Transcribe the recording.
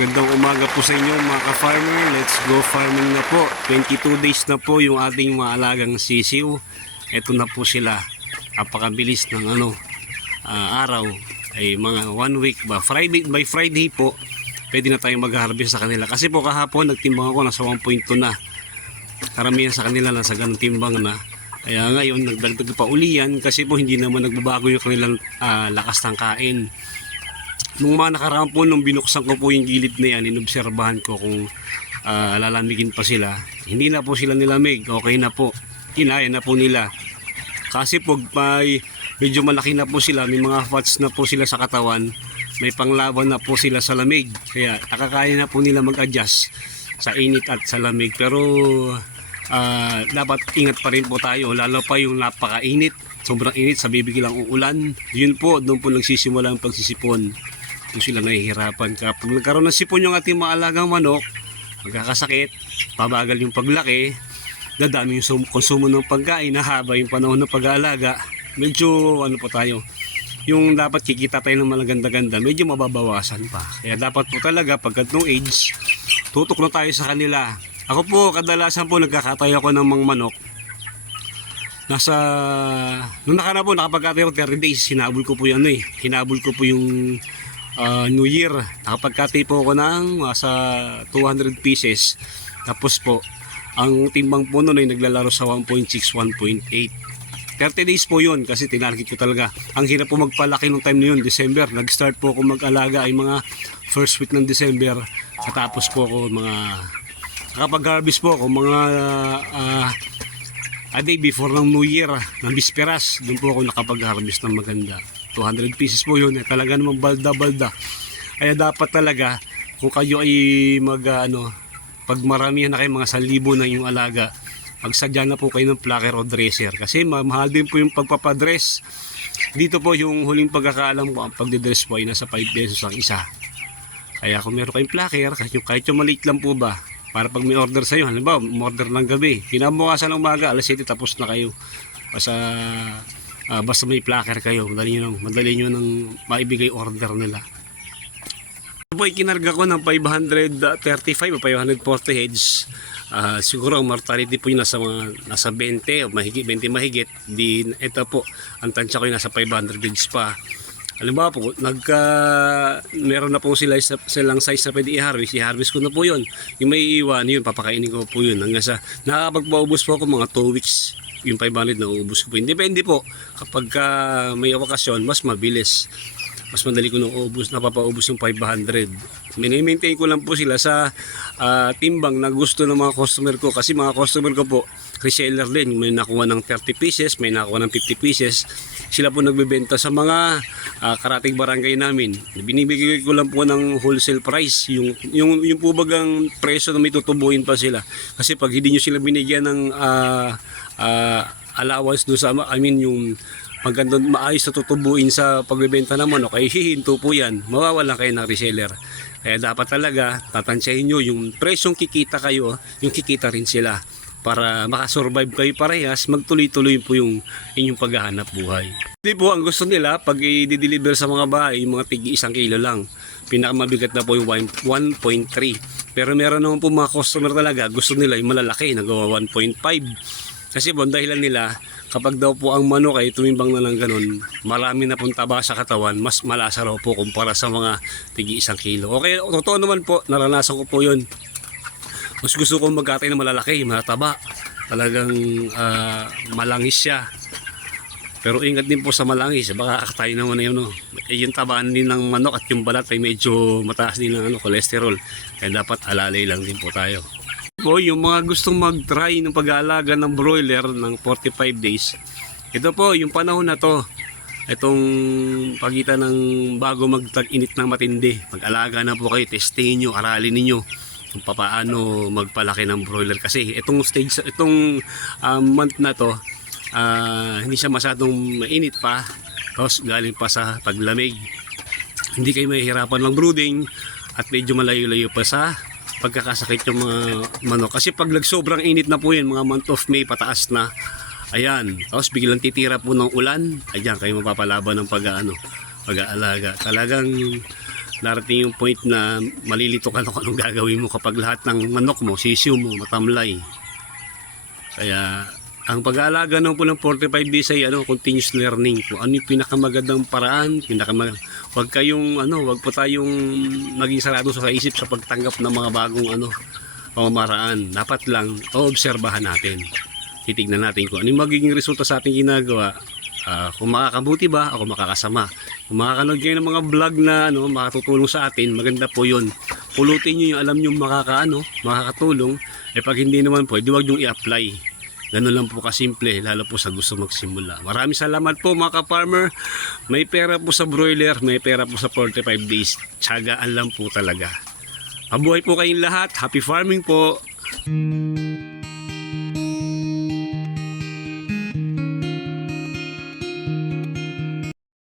Magandang umaga po sa inyo mga ka-farmer. Let's go farming na po. 22 days na po yung ating mga alagang sisiw. Ito na po sila. Napakabilis ng araw. Ay mga 1 week ba. By Friday po, pwede na tayong mag-harvest sa kanila. Kasi po kahapon nagtimbang ako nasa 1.2 na. Karamihan sa kanila nasa ganung timbang na. Kaya ngayon nagdagdag pa uli yan kasi po hindi naman nagbabago yung kanilang lakas ng kain. Nung mga nakaraan po, nung binuksan ko po yung gilid na yan, inobserbahan ko kung lalamigin pa sila. Hindi na po sila nilamig, okay na po. Kinaya na po nila. Kasi po medyo malaki na po sila, may mga fats na po sila sa katawan, may panglaban na po sila sa lamig. Kaya nakakaya na po nila mag-adjust sa init at sa lamig. Pero dapat ingat pa rin po tayo, lalo pa yung napakainit. Sobrang init, sa bibigilang uulan. Yun po, doon po nagsisimula ang pagsisipon. Kung sila nahihirapan. Kapag nagkaroon ng sipon yung ating mga alagang manok, magkakasakit, pabagal yung paglaki, dadami yung konsumo ng pagkain, hahaba yung panahon ng pag-aalaga, medyo po tayo, yung dapat kikita tayo ng malaganda-ganda, medyo mababawasan pa. Kaya dapat po talaga pagkat nung age, tutok na tayo sa kanila. Ako po, kadalasan po nagkakatay ako ng mga manok. Nung nakaraan po, nakapagkatay ako 30 days, hinabol ko po yung New Year. Nakapagkatay po ako ng sa 200 pieces. Tapos po, ang timbang po noon ay naglalaro sa 1.6, 1.8. 30 days po yun kasi tinarget ko talaga. Ang hirap po magpalaki nung time na yun, December. Nag-start po ako mag-alaga ay mga first week ng December. Katapos po ako nakapag-harvest po ako mga a day before ng New Year, ng bisperas. Doon po ako nakapag-harvest ng maganda. 200 pieces po yun, talaga naman balda-balda. Kaya dapat talaga kung kayo ay pag maramihan na kayo, mga 1,000 na yung alaga, magsadya na po kayo ng plucker o dresser kasi mahal din po yung pagpapadress. Dito po yung huling pagkakaalam ko, ang pagdidress po ay nasa 5 pesos ang isa. Kaya kung meron kayong plucker, kahit yung maliit lang po ba, para pag may order sa iyo, halimbawa order ng gabi, kinabukasan ng umaga, alas 7 tapos na kayo. Basta may plucker kayo, madali nyo nang maibigay order nila. Ito po ay kinarga ko ng 535 o 540 heads. Siguro ang mortality po yung nasa 20 o mahigit, 20 mahigit. Ito po, ang tansya ko yung nasa 500 heads pa. Halimbawa po, meron na po silang size na pwede i-harvest ko na po yun. Yung may iwan yun, papakainin ko po yun. Hanggang sa nakakapagpaubos po ako mga 2 weeks. Yung 500 na uubos ko po. Depende po, kapag may okasyon, mas mabilis. Mas madali ko nung napapaubos yung 500. Mini-maintain ko lang po sila sa timbang na gusto ng mga customer ko. Kasi mga customer ko po, reseller din. May nakuha ng 30 pieces, may nakuha ng 50 pieces. Sila po nagbebenta sa mga karating barangay namin. Binibigay ko lang po ng wholesale price. Yung po bagang presyo na may tutubuin pa sila. Kasi pag hindi nyo sila binigyan ng allowance do sa yung magandang maayos na tutubuin sa pagbebenta ng manok ay hihinto po yan, mawawala kayo ng reseller. Kaya dapat talaga tatansyahin nyo yung presyong kikita kayo, yung kikita rin sila para makasurvive kayo parehas, magtuloy-tuloy po yung inyong paghahanap buhay. Hindi po ang gusto nila pag i-deliver sa mga bahay, yung mga tigi 1 kilo lang. Pinakamabigat na po yung 1.3. Pero meron naman po mga customer talaga gusto nila yung malalaki, nagawa 1.5. Kasi po, dahilan nila, kapag daw po ang manok ay tumimbang na lang ganun, marami na pong taba sa katawan, mas malasa raw po kumpara sa mga tigi 1 kilo. Okay, totoo naman po, naranasan ko po yun. Mas gusto kong magkatay na malalaki, mataba. Talagang malangis siya. Pero ingat din po sa malangis, baka kakatay naman na yun. Yung tabaan din ng manok at yung balat ay medyo mataas din ng cholesterol. Kaya dapat alalay lang din po tayo. Po, yung mga gustong mag-try ng pag-aalaga ng broiler ng 45 days, ito po yung panahon na to, itong pagitan ng bago magtag-init ng matindi, mag-alaga na po kayo, testingin nyo, aralin niyo kung paano magpalaki ng broiler. Kasi itong month na to, hindi siya masyadong mainit pa, tapos galing pa sa paglamig, hindi kayo mahihirapan ng brooding at medyo malayo-layo pa sa pagkakasakit yung mga manok. Kasi pag sobrang init na po yun, mga month of May pataas na, ayan, tapos biglang titira po ng ulan, ayan kayo mapapalaban ng pag-aalaga. Talagang darating yung point na malilito ka na kung anong gagawin mo kapag lahat ng manok mo, sisiyo mo, matamlay. Kaya ang pag-aalaga ng po ng 45 days ay continuous learning. Kung ano yung pinakamagandang paraan, wag po tayong maging sarado sa isip sa pagtanggap ng mga bagong pamamaraan. Dapat lang obserbahan natin. Titignan natin kung ano yung magiging resulta sa ating ginagawa. Kung makakabuti ba o kung makakasama. Kung makakanood kayo ng mga vlog na makatutulong sa atin, maganda po yun. Pulutin nyo yung alam nyo makakatulong. Pag hindi naman po, huwag nyo i-apply. Ganun lang po kasimple, lalo po sa gusto magsimula. Maraming salamat po mga ka-farmer. May pera po sa broiler, may pera po sa 45 days. Tiyagaan lang po talaga. Mabuhay po kayong lahat. Happy farming po!